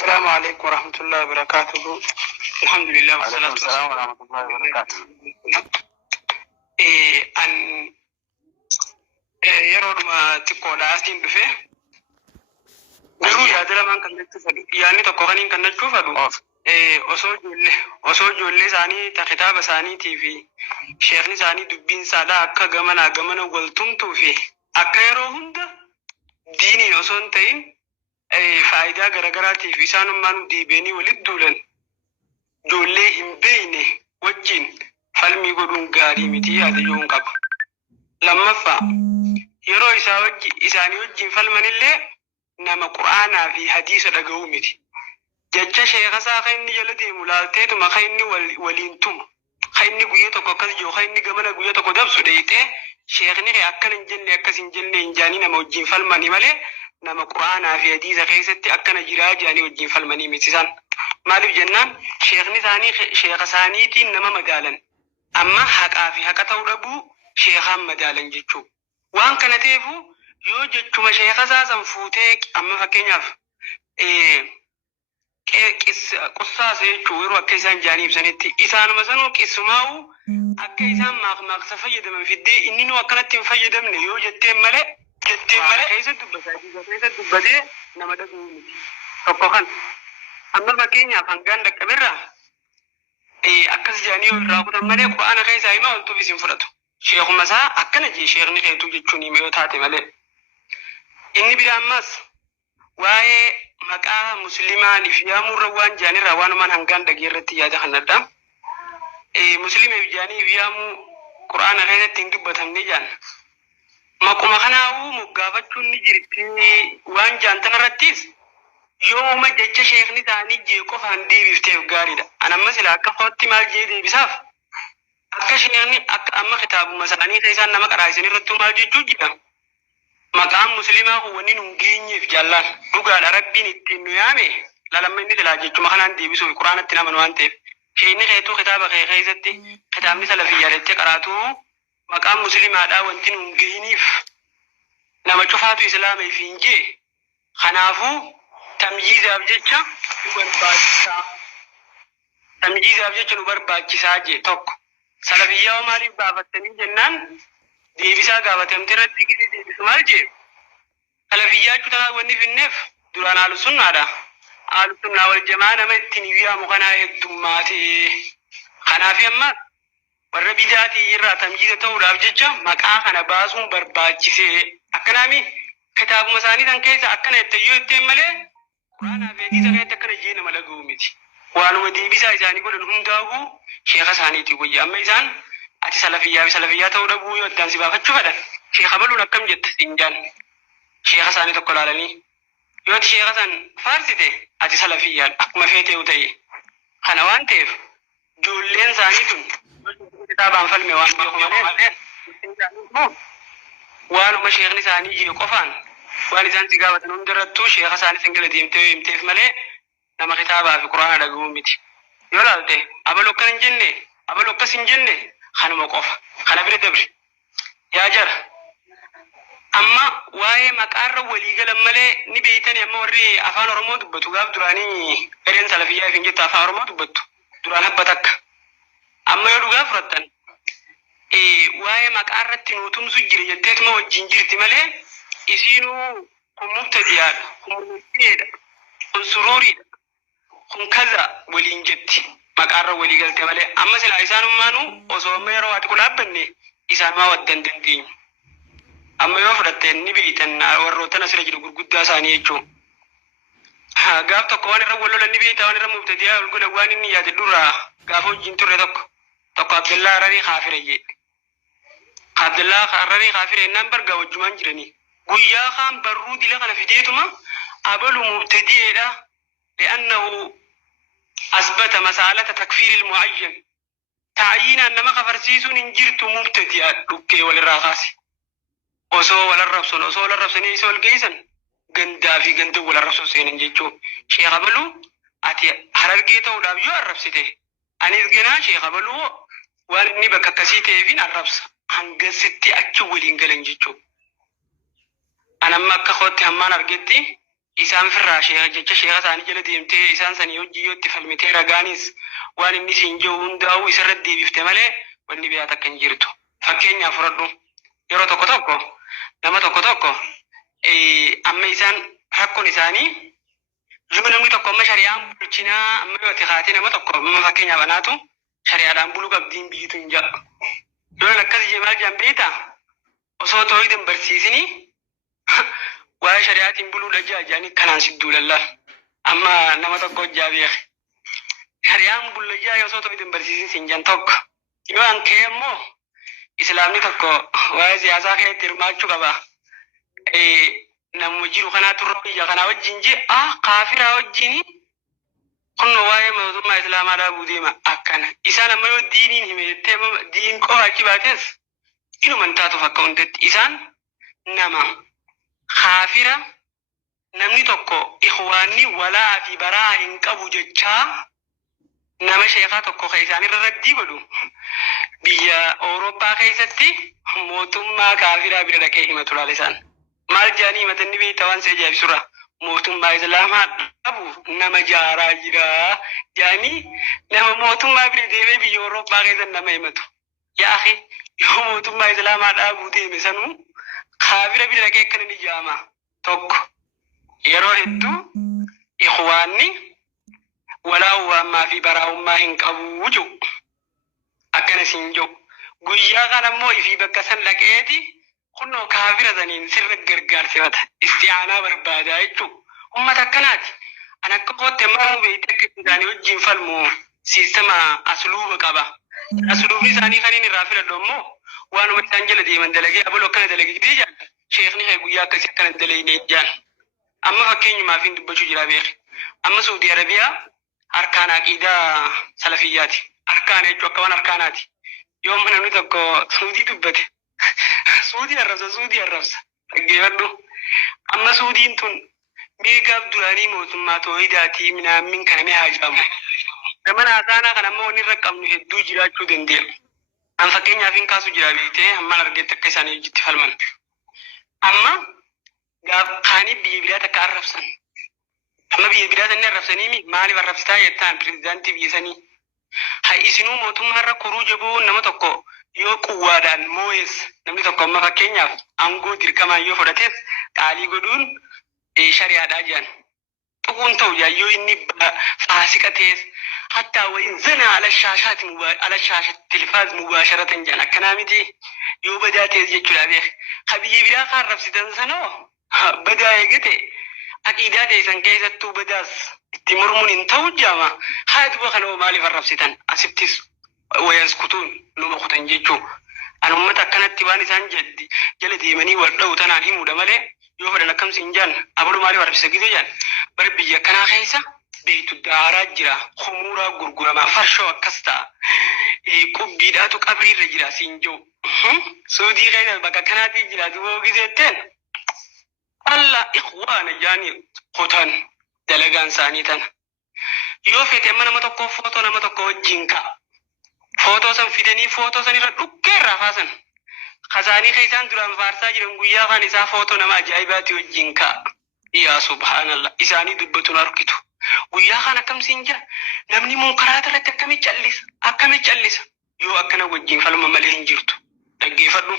السلام عليكم ورحمة الله وبركاته. الحمد لله والصلاة والسلام ورحمة الله وبركاته. أن يرون ما تقول عايزين بفيه غيروا يا درا من كان نتفادو يعني تقولين كان نتفادو أصول جل زاني تكتاب زاني تي شيخني زاني دبين سادا أكا جمنا قلتم توفي أكا يروهم ده ديني أصول تين فائدة غرغراتي في سانو مانو ديبيني ولدولن دولهم بينه وجين فلم يقولون غاري متي هذا يوم قب لما فا يرو إساني وجين فلمن اللي نما قرآن في حديث دقومتي جج شيخ ساخيني جلدي ملالتي ما خيني ولينتم خيني قويتك وكذجو خيني قمنا قويتك ودبسو ديته شيخني أكل انجلني أكسن جلني انجاني نما وجين فلمني ملي نما قرآن في حديث خيستي أكنا جراج يعني وجين فلمني متسان مالف جنان شيخني ثاني شيخ ثانيتي نما مدالا أما حقا في حقا توربو شيخان مدالا جيتشو وان كانتيفو يو جيتشو ما شيخ ساسا فوتيك أما فكينياف قصاص يجو يرو أكيسان جانيب سنتي إسان مسانو كيسماو أكيسان ماق سفيد من في الدي إنينو أكنت فيد من يو جتين ملي جتين ملي كيسا دبتي نما دقوني فقوخان أما فكينيا فانقان لك أبرا أكس جانيو الرابط ملي قرآن كيسا إما أنتو بسين فرطو شيخ مسا أكنا جي شيخني خيتو جتشوني ميو تاتي ملي إني بلا أماس واي مقا مسلمان فيامو روان جاني روان من هنگان دقيرتي ياجا خندام مسلم بجاني فيامو قرآن غير تنقبت هم نجان مقوم خناو مقافتشون نجرتي وان جان تنرتيس يوم جيتش شيخني تاني جيكو فاندي بيفتيف غاريدا أنا مثلا أكا خوتي مال جيدي بساف أكا شيخني أكا أما خطاب مسلاني خيسان نمك رأيساني رتو مال جيجو جيدا مقام مسلمة هو نينونجيني في جلال دوغا ربين التنويامي لا لما إني تلاجي كم خلنا ندي بسوي القرآن التنام نوانتف شيء نخيتو خطابة خيزتي خطاب مثلا في يارتي قراتو مقام مسلمة هذا وانتنونجيني نما شفاتو إسلامي في إنجي خنافو تمييز أبجتشا وبرباكسا تمييز أبجتشا وبرباكسا جي توك سلفية ومالي بافتني جنان ديبسا قاوتهم تردي كده ديبسا مالجي سلفيات كتنا وني في النف دوران آل السنة دا آل السنة والجماعة نما التنوية مخنا يدوماتي خنافي أما والربي جاتي يرى تمجيزة تورا بججة مقا خنا باسون برباكسي أكنامي كتاب مساني تن كيسا أكنا يتيو يتيمالي قرآن في حديثة كي تكنا جينا ملقومتي وانو ديبسا إساني قولن هنداغو شيخ سانيتي قوي أما إسان أتي سلفية تورا بويو الدانسي بافتشو فدن شيخ بلو نكم جت إنجان شيخ ساني تقول علني يوت شيخ سان فارسيته أتي سلفية أكما فيته وتي خنوان تيف جولين ساني تون كتابان فلمي وان بيخمالين وانو ما شيخني ساني جي قفان وان سان سيقابة نندرتو شيخ ساني سنجل ديمتيف ملي نما كتابا في قرآن رقومتي يولالتي أبلو كان جنة أبلو كسن جنة خانو موقف خانا بري دبر يا جر أما واي مقار وليغا لمالي نبيتني أما وري أفان رمو دبتو غاب دراني إرين سلفية فينجي أفان رمو دبتو دران هبتك أما يدو غاب رتن واي مقار تنوتم سجري يتك ما وجنجر تمالي إسينو كم مبتديات كم مبتديات كم سروري كم كذا ولينجتي مقار وليغا تمالي أما سلا إسانو مانو وصوما يرو واتكو لابني إسان ما ودن دندين أما يوفرتين نبيتن وروتنا سرجل غرغدا ثاني يجو غاف تكون رولو لنبيتا ونرا مبتدئا الغول غواني نيات دورا غافو جنتو تك عبد الله رري خافري عبد الله خرري خافري نمبر غاو جمان جرني غيا خان برودي لغنا فيديتما ابلو مبتدئا لانه اثبت مساله تكفير المعين تعيين انما خفرسيسون انجرت مبتدئا دوكي ولراخاسي osoo wal arrabsanii isa wal geessan gandaa fi ganda wal arrabsuu seenan jechuun Sheekh Abaluu ati harargee ta'uudhaaf yoo arrabsite anis ganaa Sheekh Abaluu waan inni bakka akkasii ta'eefin arrabsa hangasitti achi waliin galan jechuun anamma akka kootti hammaan argetti isaan firraa jecha sheekha isaanii jala deemtee isaan sanii hojii yoo itti falmitee ragaanis waan inni siin jiru hundaa'u isarratti deebifte malee wanni biraa takka hin jirtu. Fakkeenyaaf fudhadhu yeroo tokko nama tokko amma isaan rakkoon isaanii yoo namni tokko amma shari'aan bulchinaa amma yoo ati nama tokko amma fakkeenyaaf anaatu shari'aadhaan buluu qabdiin biyyitu hin ja'a. Yoo akkas maal jedhan beektaa osoo ta'uu hin barsiisini waa'ee shari'aatiin buluudha jaajanii kanaan sidduu lallaa amma nama tokko hojjaa beeke. Shari'aan bullajaa yoo osoo ta'uu hin barsiisin sinjan tokko yoo ankee immoo islaamni tokko waa'ee siyaasaa keessatti hirmaachuu qaba. Namu jiru kanaa turre biyya kanaa wajjin jee kaafira wajjin kunno waa'ee mootummaa islaamaa dhaabuu deema akkana. Isaan amma yoo diiniin himeettee diin qofa achi baates inuman taatuuf akka hundatti isaan nama kaafira namni tokko ikhwaanni walaa fi baraa hin qabu jechaa nama sheekaa tokko kan isaan irra raddii godhu biyya Awurooppaa keessatti mootummaa kaafiraa bira dhaqee himatu laala isaan. Maal jedhanii himatanni beektaa waan see jaabisura mootummaa islaamaa dhabu nama jaaraa jira jedhanii nama mootummaa bira deemee biyya Awurooppaa keessatti nama himatu. Yaa akhi yoo mootummaa islaamaa dhaabuu deeme sanuu kaafira bira dhaqee akkana ni jaama tokko yeroo hedduu ikhwaanni walaa'ummaa fi baraa'ummaa hin qabu jiru akkana siin jiru guyyaa kana ammoo ifii bakka san dhaqeeti kunnoo kaafira saniin sirra gargaarsifata isti'aanaa barbaadaa jechuudha. Ummata akkanaati an akka kootte maruu beekte akka isaanii wajjin falmu siistama asluuba qaba. Asluubni isaanii kan inni irraa filadhu ammoo waanuma isaan jala deeman dalagee abaloo akkana dalagee jaan sheekni kee guyyaa akkasii akkana dalaginee jaan. Amma fakkeenyumaaf hin dubbachuu jira beeki. Amma Saudi Arabiyaa harkaan aqiidaa salafiyyaati. Harkaan jechuun akka waan harkaanaati. Yoo namni tokko Suudii dubbate Suudii arrabsa dhaggeeffadhu. Amma Suudiin tun miigaaf duraanii mootummaa toohidaatii minaamin kana mee haajamu. Zaman haasaanaa kan amma wanni irra qabnu hedduu jiraachuu dandeenya. An fakkeenyaaf hin kaasu jira beektee hammaan argetti akka isaanii hojiitti falman. Amma kaanii biyya biraa takka arrabsan. Amma biyya biraa sanni arrabsanii maaliif arrabsitaa jettaan pirezidaantii biyya sanii. Haa isinuu mootummaarra koruu jaboo nama tokko yoo quwwaadhaan moo'ees namni tokko amma fakkeenyaaf aangoo dirqamaan yoo fudhatees qaalii godhuun shari'aadhaa jedhan. Tuquun ta'u yoo inni faasiqa ta'es hattaa wayin zana ala shaashaati tilfaaz mubaasharatan jedhan akkanaa miti yoo badaa ta'es jechuudha beek. Haa biyya biraa kan arrabsitan sanoo badaa eegate aqiidaa ta'esan keessattuu badaas itti mormuun hin ta'u jaama. Haa duba kanoo maaliif arrabsitan asittis wayas kutuun numa kutan jechuu. An ummata akkanatti waan isaan jala deemanii wal dha'u tanaan himuudha malee yoo fedhan akkamsi hin jaan abaluu maaliif arrabsisa gitu jaan. Bara biyya kanaa keessa beektu daaraa jira humuuraa gurguramaa farshoo akkas ta'a. Qubbiidhaatu qabriirra jira siin jiru. Suudii keessa bakka kanaatii jira duboo gizeetteen alla ikhwaana jaanii kutan dalagaan isaanii tana. Yoo fete amma nama tokko footoo nama tokko wajjin ka'a. Footoo san fidanii footoo san irra dhukkee irraa faasan. Kasaanii keessaan duraan faarsaa jiran guyyaa kan isaa footoo nama ajaa'ibaati wajjin ka'a. Yaa subhaanallah isaanii dubbatuun argitu. Guyyaa kan akkamsiin jira namni munkaraata irratti akkami callisa yoo akkana wajjin falma malee hin jirtu. Dhaggeeffadhu.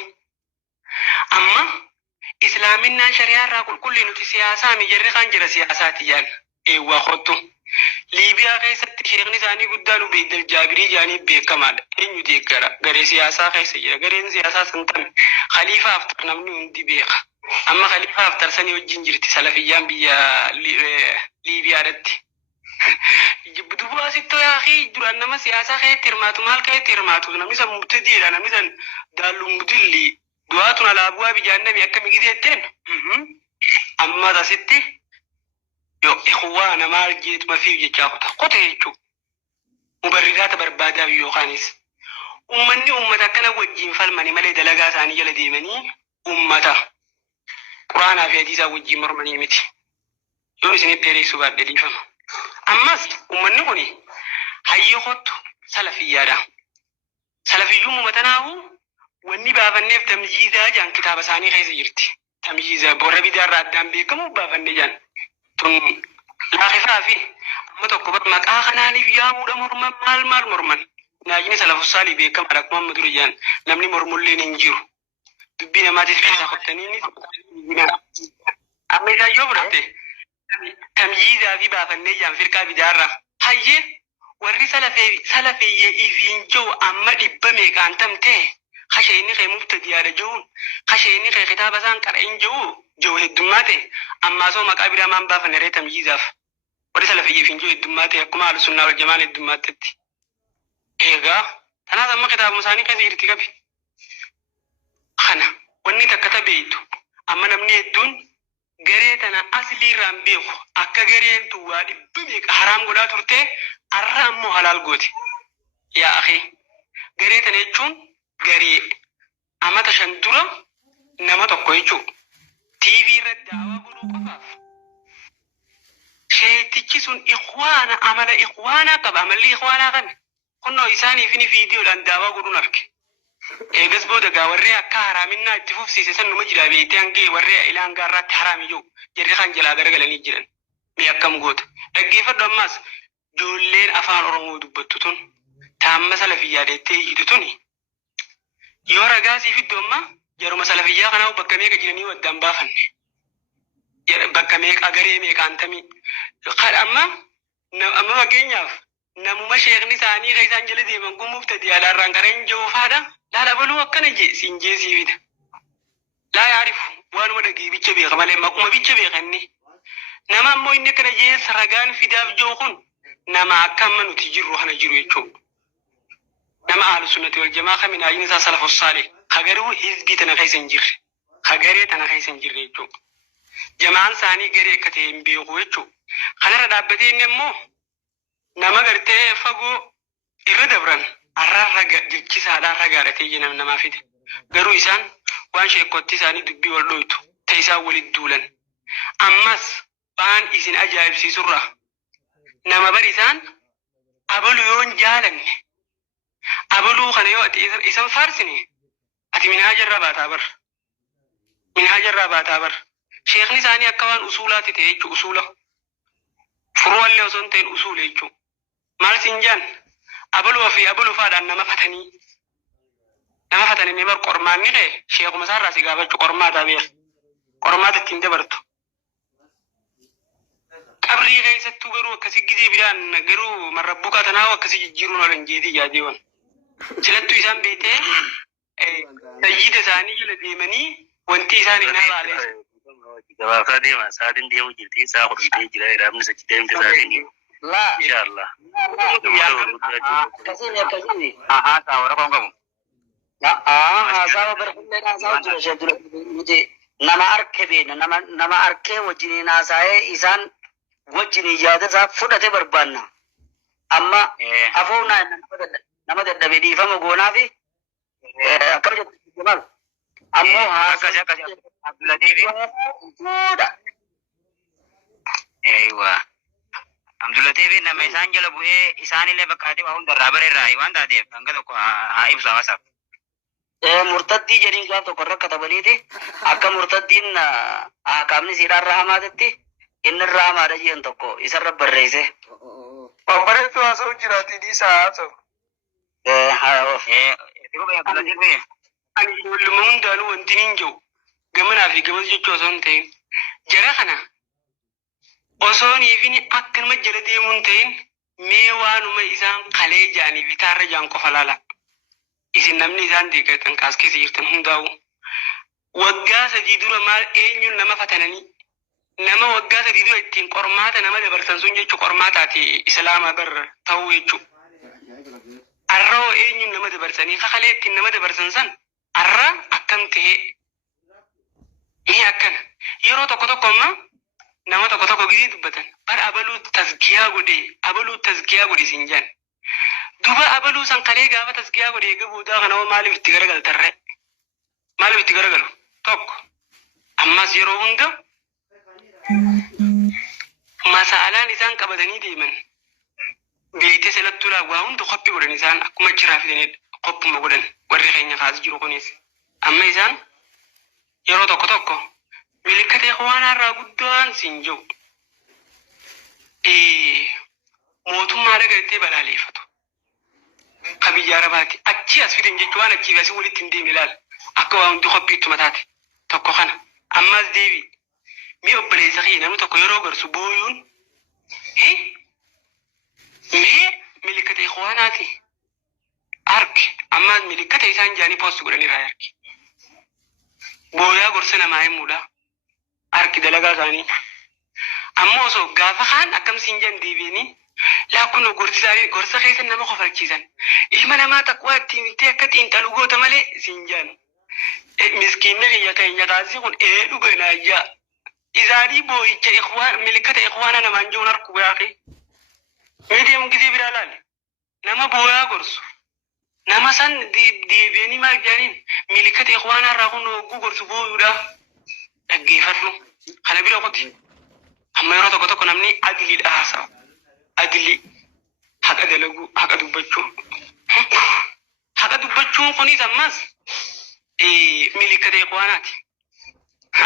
Amma islaaminaan shari'aa irraa qulqullii nuti siyaasaa mijarri kan jira siyaasaati jaan. Eewwaa kottu. Liibiyaa keessatti sheekni isaanii guddaa nu beekdal jaabirii jaanii beekamaadha. Eenyu deeggara garee siyaasaa keessa jira. Gareen siyaasaa santan Khaliifaa Haftar namni hundi beeka. Amma Khaliifaa Haftar sanii wajjin jirti salafiyyaan biyya Liibiyaadhatti. Dubbaa asittoo yaaqii duraan nama siyaasaa keessatti hirmaatu maal keessatti hirmaatu namni san mubtadiidha namni san daalluu mudilli du'aatun alaabu'aa bijaannami akka migideetteen amma asitti yoo ikhwaana maal jeetuma fiif jechaa qote jechuudha. Mubarridaata barbaadaa yookaanis ummanni ummata akkana wajjin falmanii malee dalagaa isaanii jala deemanii ummata quraanaa fi hadiisaa wajjin mormanii miti. Yoo isinitti dheereessuu baadde dhiifama. Ammas ummanni kun hayyoo kottu salafiyyaadha. Salafiyyuun uummatanaahu wanni baafanneef tamyiizaa jaan kitaaba isaanii keessa jirti. Tamyiizaa borra bidaarraa addaan beekamu baafannee jaan. tun laafifaa fi amma tokko bar maqaa kanaaniif yaamuudha morman maal morman naajini salafusaalii beekama akkuma amma dura jaan namni mormulleen hin jiru dubbii namaatiif keessaa qottanii amma isaa yoo fudhatte tamyiizaa fi baafannee jaan firqaa bidaarraa hayyee warri salafeeyyee ifiin jiru amma dhibba meeqaan tamtee khasheenni kee mubtadiyaadha jiruun khasheenni kee kitaaba isaan qara'in jiru heddummaa ta'e ammaa soo maqaa biraa maan baafanne ree tamyiizaaf warri salafeeyyee ifiin jiru heddummaa ta'e akkuma al-sunnaa wal jamaan heddummaattetti eegaa tanaas amma kitaabuma isaanii keessa jirti qabi kana wanni takka tabeeytu amma namni hedduun garee tana asliirraan beeku akka gareen tuwwaa dhibba meeqa haraam godhaa turtee arra ammoo halaal gooti yaa akhi garee tana jechuun garee amata 5 dura nama tokko jechuu TV irratti daawaa godhuu qofaaf sheetichi sun ikhwaana amala ikhwaanaa qaba amalli ikhwaanaa kana kunno isaaniif ni viidiyoodhaan daawaa godhuun arge eegas booda gaa warree akka haraaminaa itti fufsiise san numa jira beeytee hangee warree ilaan gaarraatti haraami jiru jarri kan jalaa garagalanii jiran mee akkam goota dhaggeeffadhu ammaas ijoolleen afaan oromoo dubbattu tun taamma salafiyyaa deettee hidhu tuni yoo ragaasii fiddu amma yeruma salafiyyaa kanaa bakka meeqa jiranii waddaan baafanne bakka meeqa garee meeqaantamii amma fakkeenyaaf namuma sheekni isaanii kan isaan jala deeman kun mubtadiyaadhaarraan gara hin jiru faadha laala baluu akkana siin jeesii fida laa yaarifu waanuma dhagee bicha beeka malee maquma bicha beekanni nama ammoo inni akkana jeessa ragaan fidaaf jiru kun nama akka amma nuti jirru kana jiru jechuudha nama ahlu sunnati wal jamaa kamin ayin isaa salafus saalih kagaruu hizbii tana keessa hin jirre kagaree tana keessa hin jirre jechuudha jamaan isaanii garee akka ta'e hin beeku jechuudha kanarra dhaabbatee inni immoo nama gartee fagoo irra dabran arraarra jechisaadhaan ragaadhatee jenam namaa fide garuu isaan waan sheekotti isaanii dubbii wal dhoytu ta isaan walit duulan ammas waan isin ajaa'ibsiisurraa nama bar isaan abalu yoon jaalanne abaluu kana yoo ati isan faarsine ati minhaajarraa baataa bar sheekni isaanii akka waan usuulaatti ta'e jechuu usuula furuwallee osoo hin ta'in usuula jechuu maal sinjaan abaluu fi abaluu faadhaan nama fatanii bar qormaanni ta'e sheekuma isaarraa si gaafachuu qormaataa beeka qormaata ittiin dabartu qabrii keessattuu garuu akkasii gizee biraan garuu marrabbukaa tanaa akkasii jijjiiruun oolan jeetii yaadeewan silattuu isaan beetee sayyida isaanii jala deemanii wanti isaan hin habaalees gabaafaa deema sa'aatiin deemu jirti isaa hodhutee jira iraamni sachi deemte sa'aatiin laa inshallah akkasiin saawara kon qabu haasawa barkullee haasawa jira sheddura nuti nama arke beena nama arkee wajjiniin haasaa'ee isaan wajjiniin yaada isaa fudhate barbaanna amma afoo nama dadhabe dhiifama goonaa fi akkam jettu maal ammoo akkasi Abdulatiifi eeywa Abdulatiifi nama isaan jala bu'ee isaanillee bakkaatee waa hundarraa bareerraa waan taateef hanga tokko haa ibsu hawaasaaf murtaddii jedhin gaaf tokko irra katabaniiti akka murtaddiin qaamni siidhaan rahamaatetti inni irraa hamaadha jiran tokko isarra barreesse. Obboleettu haasa'u jiraati dhiisaa haasa'u. Ani ijoolluma hundaanuu wanti hin jiru gamanaa fi gamas jechuu osoo hin ta'in jara kana osoo niifin akkanuma jala deemuu hin ta'in mee waanuma isaan kalee jaanii bitaarra jaan qofa laala. Isin namni isaan deeggartan kaas keessa jirtan hundaa'u waggaa 3 dura maal eenyuun nama fatananii nama waggaa 3 dura ittiin qormaata nama dabarsan sun jechuu qormaataati islaama bar ta'uu jechuu arroo eenyuun nama dabarsanii kakalee ittiin nama dabarsan san arra akkam ta'e inni akkana yeroo tokko amma nama tokko gidii dubbatan bara abaluu tazkiyaa godhe sin jaan duba abaluu san kalee gaafa tazkiyaa godhe gabuudaa kana maaliif itti garagaltarre maaliif itti garagalu tokko ammas yeroo hunda masaalaan isaan qabatanii deeman beeyte selattuudhaa waa hunda qophii godhan isaan akkuma jiraa fidanii qophuma godhan warri keenya kaas jiru kunis amma isaan yeroo tokko milikkatee waan irraa guddaan siin jiru mootummaa dhagartee balaaleffatu. Ka biyya Arabaati. Achi as fiden jechuun waan achii asii walitti hin deemne ilaala. Akka waa hundi qophiittuma taate tokko kana. Ammas deebi. Mi obboleessa kee namni tokko yeroo garsu booyuun mee milikata ikhwaanaati. Arki ammas milikata isaan jaanii poostu godhaniirraa arki. Booyaa gorsa namaa himuudha. Arki dalagaa isaanii. Ammoo osoo gaafa kaan akkamsiin jan deebiini laakkunoo gorsa keessa nama kofalchiisan. Ilma namaa takkuwaa ittiin itti akka xiinxalu goota malee siin jan. Miskiinna kiyya keenya taasisi kun dhuga naayyaa. Isaanii boo'icha milikata ikhwaana namaan jiruun harku yaaqi. Mee deemu gisee biraa laale. Nama booyaa gorsu. Nama san deebi'anii maal jaaniin milikata ikhwaana irraa kun hogguu gorsu booyuudha. Dhaggeeffadhu. Kana bira qotti. Amma yeroo tokko namni adiliidha haasa'a. Adilii haqa dalaguu, haqa dubbachuu. Haqa dubbachuun kunis ammas milikata ikhwaanaati.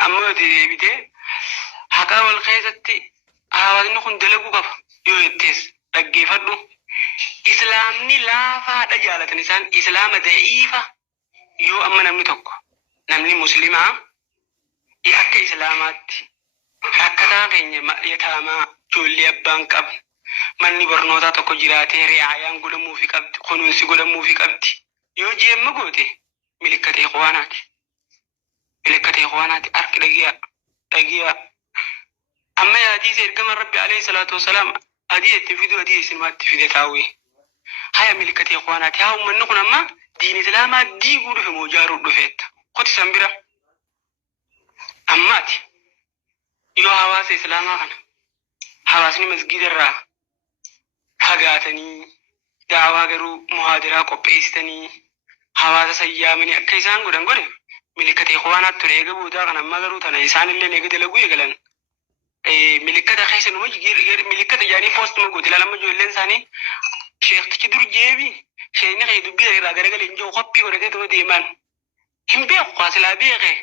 Amma deebitee haqa wal keessatti hawaasni kun dalaguu qaba yoo jettees dhaggeeffadhu. Islaamni laafaadha jaalatan isaan islaama da'iifa yoo amma namni tokko namni muslimaa akka islaamaatti rakkataa keenya yataamaa ijoollee abbaan qabu manni barnootaa tokko jiraatee ri'aayaan godhamuufi qabdi kunuunsi godhamuufi qabdi yoo jeemma goote milikata ikhwaanaati. Milikata ikhwaanaati arki dhagiyaa. Amma hadiisa ergama Rabbi alayhi salaatu wasalaam hadiisa itti fidu hadiisa isinumatti fide taawwee. Haya milikata ikhwaanaati. Haa uummanni kun amma diin islaamaa diiguu dhufe moo jaaruu dhufeetta. Qoti san bira. Ammaati yoo hawaasa islaamaa kana hawaasni masgiida irraa fagaatanii daawaa garuu muhaadiraa qopheessitanii hawaasa sayyaamanii akka isaan godhan milikata ikhwaanaatti ture eega boodaa kan amma garuu tana isaanillee eega dalaguu eegalan. Milikata keessa numa milikata jaanii poostuma goote ilaalama ijoolleen isaanii sheektichi dur jeebi sheekni kee dubbii irraa garagalee hin jiru qophii godhatee too deeman hin beeku qaasilaa beekee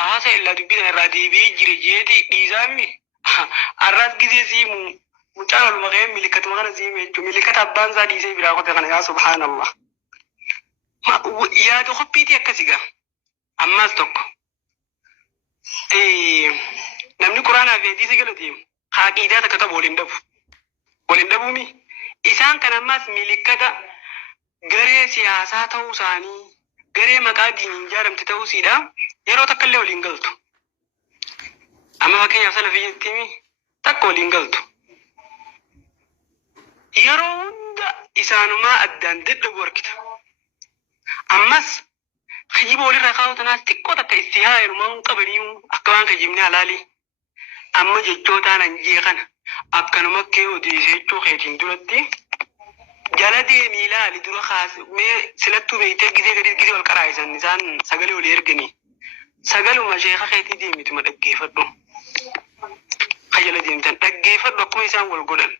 haasa illaa dubbii irraa deebi'ee jire jeeti dhiisaammi arraas gisee siimu mucaan oluma kee milikatuma kana siime jechuun milikata abbaan isaa dhiisee biraa qote kana yaa subhaanallah. Yaada qophiitii akkasii gaa ammaas tokko namni quraanaa fi hadiisa gala deemu haaqiidaa takka qabu waliin dhabuumi. Isaan kan ammas milikata garee siyaasaa ta'uu isaanii garee maqaa diiniin ijaaramte ta'uusiidha yeroo takka illee waliin galtu. Amma fakkeenyaaf salafiyyattiimi takka waliin galtu. Yeroo hunda isaanumaa addaan dadhabu argita. Ammas kijiba walirra kaa'u tanaas xiqqoo takka istihaa heerumaa qabanii akka waan kijibni halaalii. Amma jechootaan anjee kana akkanuma kee odeessee jechuu keetiin duratti jala deemii ilaali dura mee silattuu beektee gisee wal qaraa'isan isaan sagalee olii erganii sagaluma sheeka keetii deemituma dhaggeeffadhu. Ka jala deemtan dhaggeeffadhu akkuma isaan wal godhan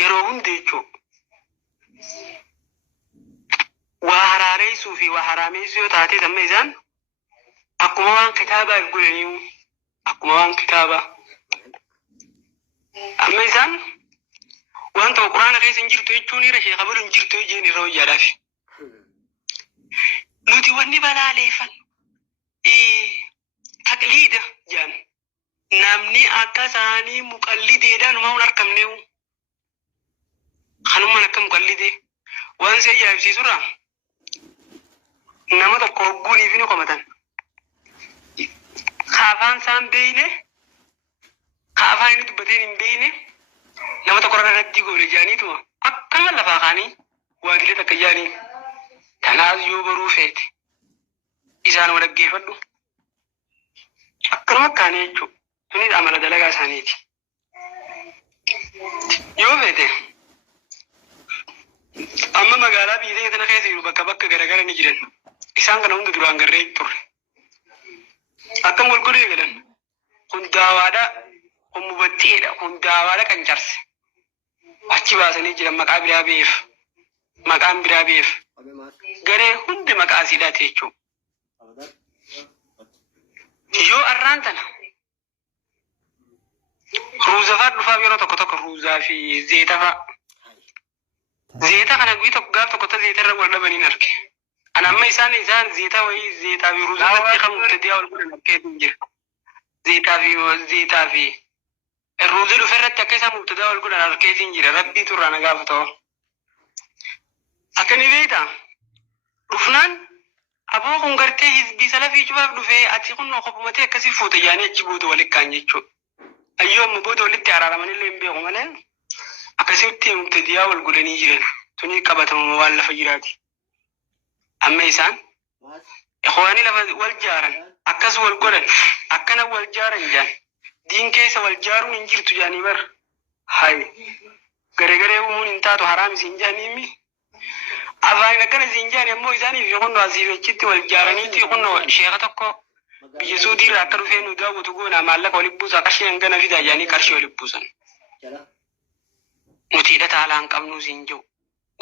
yeroo hunda jechuu waa haraareessuu fi waa haraameessuu yoo taate amma isaan akkuma waan kitaabaaf godhanii akkuma waan kitaabaa. Amma isaan waan ta'u quraana keessa hin jirtu jechuun irra sheeka badu hin jirtu jeen irra hojjaadhaaf. Nuti wanni balaaleeffan taqliida jedhan namni akka isaanii muqallideedhaan uma hin argamneewu. Kanummaan akka muqallidee waan si ajaa'ibsiisurraa nama tokko hogguuniif ni qomatan. Kaafaan isaan beeyne kaafaan inni dubbateen hin beeyne nama tokko irratti goone jedhaniituma akkama lafaa kaanii waadilee takka jedhanii tanaas yoo baruu feete isaanuma dhaggeeffadhu akkanuma akkaanii jechuudha. Sunis amala dalagaa isaaniiti. Yoo feete amma magaalaa biyya tana keessa jiru bakka garagara ni jiran isaan kana hunda duraan garree turre. Akkam wal godhee galan kun daawaadha kun mubattiidha kun daawaadha kan carse achi baasanii jiran maqaan biraa beef garee hundi maqaa asiidhaati jechuudha. Yoo arraan tana Ruuza fa'aa dhufaa yeroo tokko tokko ruuzaa fi zeeta fa'aa. Zeeta kana guyyaa tokko gaaf tokko zeeta irra wal dhabaniin arge. Ana amma isaan zeeta wayii zeetaa fi ruuza irratti kan mubtadiyaa wal godhan argeetiin jira. Zeetaa fi ruuza dhufe irratti akka isaan mubtadiyaa wal godhan argeetiin jira. Rabbii turraa na gaafa ta'u. Akka ni beektaa dhufnaan aboo kun gartee hizbii salafii cufaaf dhufee ati kun kophumatee akkasii fuuta yaanii achi booda walikkaan jechuudha. Ayyoo amma booda walitti araaramanillee hin beeku malee akkasitti mubtadiyaa wal godhanii jiran tuni qabatama waan lafa jiraati. Amma isaan ikhwaanii lafa wal jaaran akkas wal godhan akkana wal jaaran jaan diin keessa wal jaaruun hin jirtu jaanii bar hayi gareegaree uumuun hin taatu haraam isin jaaniimi. Afaan akkana isin jaani ammoo isaaniif kunno asiifachitti wal jaaraniiti kunno sheeka tokko biyya Suudii irraa akka dhufee nu daawwatu goona maallaqa walitti buusaa qarshii hangana fidaa jaanii qarshii walitti buusan. Nuti hidhata haalaan qabnu siin jiru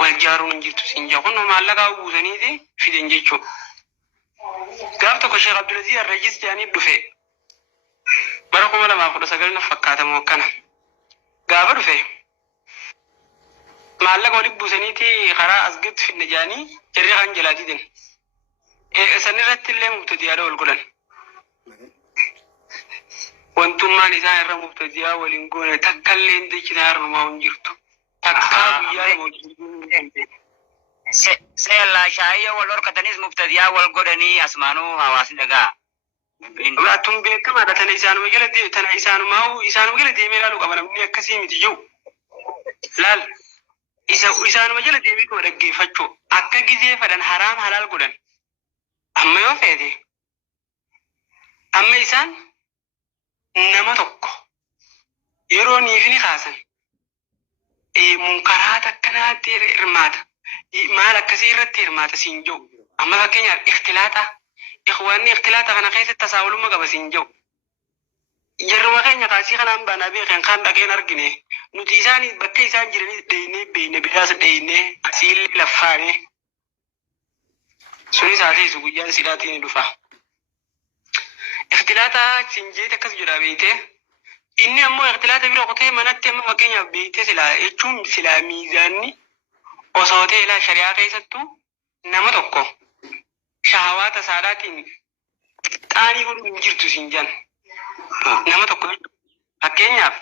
wal jaaruun hin jirtu siin jiru kunno maallaqaa buusaniiti fidan jechuudha. Gaaf tokko Sheekh Abdulaziz Arrajis jaaniif dhufe bara 2019 na fakkaatamu akkana gaafa dhufe maallaqa walitti buusaniiti karaa asgatti finna jaanii jarri kan jalaatii den. Sanirratti illee mubtadiyaadha wal godhan. Wantummaan isaan irra mubtadiyaa waliin goone takka illee hin dachitaa harnumaa hin jirtu. Takkaa guyyaa mootii. Seella shaayii wal horkatanis mubtadiyaa wal godhanii asmaanuu hawaasni dhagaa. Tun beekamaadha tana isaanuma jala deemee ilaaluu qaba namni akkasii miti jiru. Laal isaanuma jala deemee kuma dhaggeeffachuu akka gizee fedhan haraam halaal godhan. Amma yoo feete amma isaan nama tokko yeroo niifni kaasan munkaraata akkanaatti hirmaata. Maal akkasii irratti hirmaata siin jiru. Amma fakkeenyaaf ikhtilaata. Ikhwaanni ikhtilaata kana keessatti tasaawulummaa qaba siin jiru. Yeroo keenya kaasii kanaan baanaa beekan kan dhaqeen argine nuti isaan bakka isaan jiranis dheeyinee beeyne bidaas dheeyinee asiillee laffaanee sunis haa ta'u guyyaan sidhaatiin dhufa. Ikhtilaata sinjeet akkas jedha beeytee inni ammoo ikhtilaata bira qotee manatti amma fakkeenyaaf beeytee silaa jechuun silaa miizaanni osoo ta'e ilaa shari'aa keessattuu nama tokko shahawaata saadhaatiin xaanii godhuu hin jirtu siin jan. Nama tokko fakkeenyaaf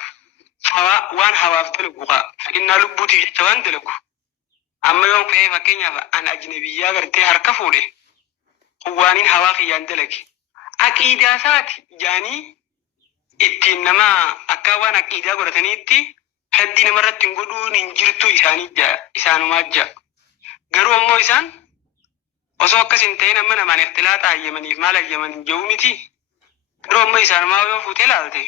waan hawaaf dalagu fedhinnaa lubbuutiif jecha waan dalagu. Amma yoo ta'e fakkeenyaaf an ajnabiyyaa gartee harka fuudhe waaniin hawaa kiyyaan dalage. Aqiidaa isaati jaanii ittiin nama akka waan aqiidaa godhataniitti haddi namarratti hin godhuun hin jirtu isaanumaa jaa. Garuu ammoo isaan osoo akkas hin ta'in amma namaan ikhtilaata hayyamaniif maal hayyaman hin jiru miti. Garuu amma isaanumaa yoo fuutee ilaalte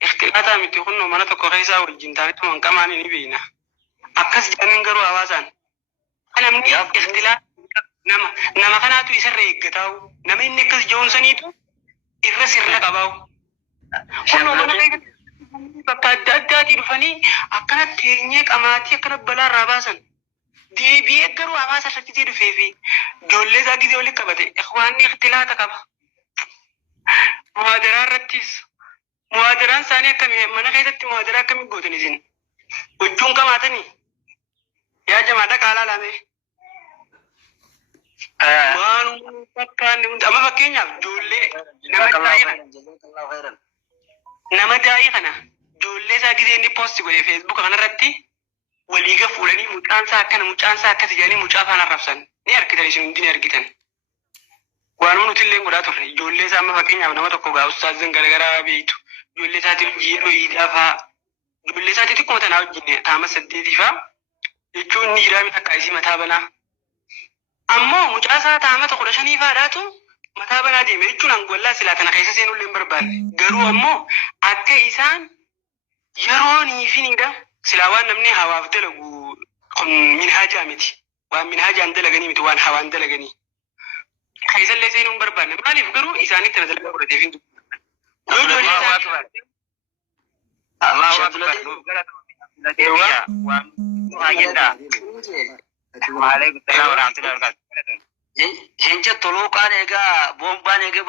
ikhtilaataa miti kunno mana tokko keessaa wajjin taanitti manqamaan ni beekna. Akkas jedhaniin garuu hawaasaan namni ikhtilaata nama kanaatu isarra eeggataa'u nama inni akkas joonsaniitu irra sirra qabaa'u. Kunno mana keessatti bakka adda addaatii dhufanii akkanatti eenyee qamaatii akkana balaarraa baasan. Deebi'ee garuu hawaasa irratti dhufee fi ijoollee isaa gizee walitti qabate ikhwaanni ikhtilaata qaba. Muhaadaraa irrattis muhaadaraan isaanii akkamii mana keessatti muhaadaraa akkamii gootan isin hojjuun qamaatanii yaa jamaadha qaalaa laame. Waan fakkaan amma fakkeenyaaf ijoollee nama daa'ii kana ijoollee isaa gizee inni poosti godhe feesbuuka kanarratti waliiga fuudhanii mucaansaa akkasi jedhanii mucaa faana arrabsan ni argitan isin hundi ni argitan. Waanuma nuti illee godhaa turre ijoollee isaa amma fakkeenyaaf nama tokko gaa ustaazan garagaraa beektu ijoollee isaatiin jiidhoo hiidhaa fa'aa ijoollee isaatii xiqqoo tanaa wajjin taama 8 fa'aa jechuun inni jiraami takka isii mataa banaa. Ammoo mucaa isaa taama 15 fa'aadhaatu mataa banaa deeme jechuun angollaa silaa kana keessa seenullee hin barbaanne. Garuu ammoo akka isaan yeroo niifiniidha silaa waan namni hawaaf dalagu kun minhaajaa miti. Waan minhaajaan dalaganii miti waan hawaan dalaganii. Kaisallee seenuu hin barbaanne maaliif garuu isaanitti na dalagaa godhateef hin dubbanne. Yoo ijoollee isaanii Allahu akbar. Waan baay'eedha. Waalaikum salaam wa rahmatullahi wa barakatuh. Hinja toluqaan egaa boombaan egaa